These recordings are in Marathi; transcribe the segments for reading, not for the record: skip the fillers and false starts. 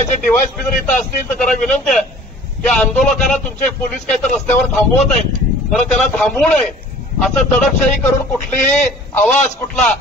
म्हणायचे डीवायएसपी जर इथं असतील तर जरा विनंती आहे की आंदोलकांना तुमचे पोलीस काही तर रस्त्यावर थांबवत आहेत, तर त्यांना थांबवू नये. असं दडपशाही करून कुठलीही आवाज कुठला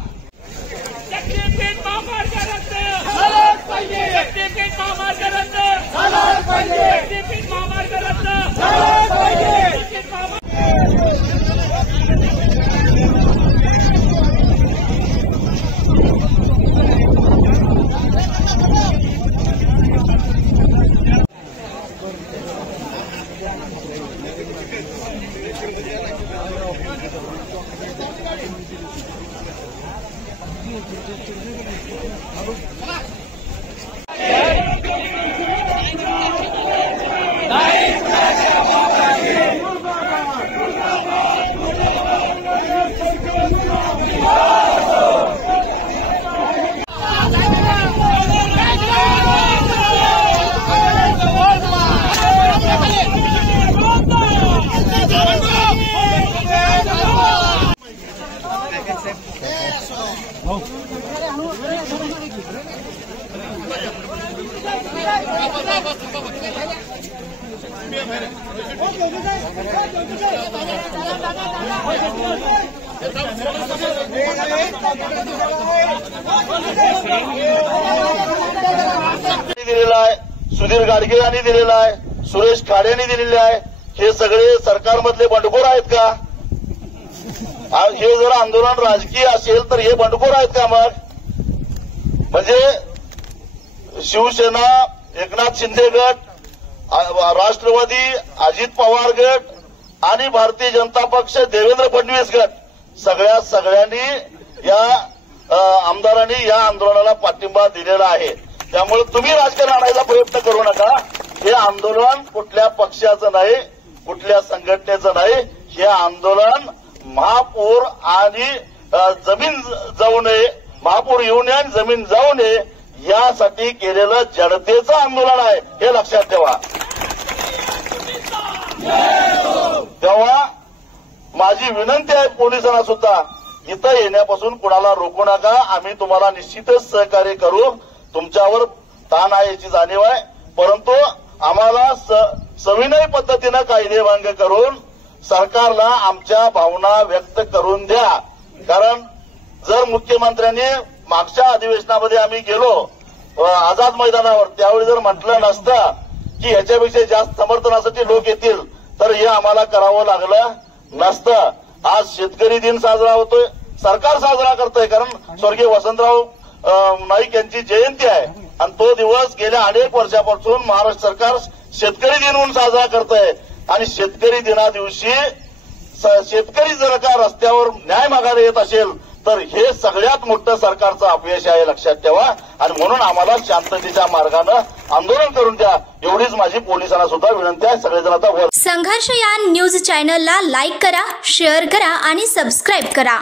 दिलेला आहे, सुधीर गाडगे यांनी दिलेला आहे, सुरेश खाडे यांनी दिलेले आहे. हे सगळे सरकारमधले बंडखोर आहेत का? हे जर आंदोलन राजकीय असेल तर हे बंडखोर आहेत का? मग म्हणजे शिवसेना, एकनाथ शिंदे गट, राष्ट्रवादी अजित पवार गट आणि भारतीय जनता पक्ष देवेंद्र फडणवीस गट सगळ्यांनी या आमदारांनी या आंदोलनाला पाठिंबा दिलेला आहे. त्यामुळे तुम्ही राजकारण आणायचा प्रयत्न करू नका. हे आंदोलन कुठल्या पक्षाचं नाही, कुठल्या संघटनेचं नाही. हे आंदोलन महापूर आणि जमीन जाऊ नये, महापूर येऊ नये आणि जमीन जाऊ नये यासाठी केलेलं जनतेचं आंदोलन आहे, हे लक्षात ठेवा. तेव्हा माझी विनंती आहे पोलिसांना सुद्धा, इथं येण्यापासून कुणाला रोखू नका. आम्ही तुम्हाला निश्चितच सहकार्य करू. तुमच्यावर ताण आहे याची जाणीव आहे, परंतु आम्हाला सविनय पद्धतीनं कायदेभंग करून सरकारला आमच्या भावना व्यक्त करून द्या. कारण जर मुख्यमंत्र्यांनी मागच्या अधिवेशनामध्ये आम्ही गेलो आझाद मैदानावर, त्यावेळी जर म्हटलं नसतं की ह्याच्यापेक्षा जास्त समर्थनासाठी लोक येतील तर हे आम्हाला करावं लागलं नसतं. आज शेतकरी दिन साजरा होतोय, सरकार साजरा करतोय, कारण स्वर्गीय वसंतराव नाईक यांची जयंती आहे आणि तो दिवस गेल्या अनेक वर्षापासून महाराष्ट्र सरकार शेतकरी दिन म्हणून साजरा करतंय. आणि शेतकरी दिना दिवशी शेतकरी जर का रस्त्यावर न्याय मागायला येत असेल तर हे सगळ्यात मोठं सरकारचं अपयश आहे, लक्षात ठेवा. आणि म्हणून आम्हाला शांततेच्या मार्गानं आंदोलन करून द्या, एवढीच माझी पोलिसांना सुद्धा विनंती आहे. सगळेजण आता संघर्ष या न्यूज चॅनलला लाईक करा, शेअर करा आणि सबस्क्राईब करा.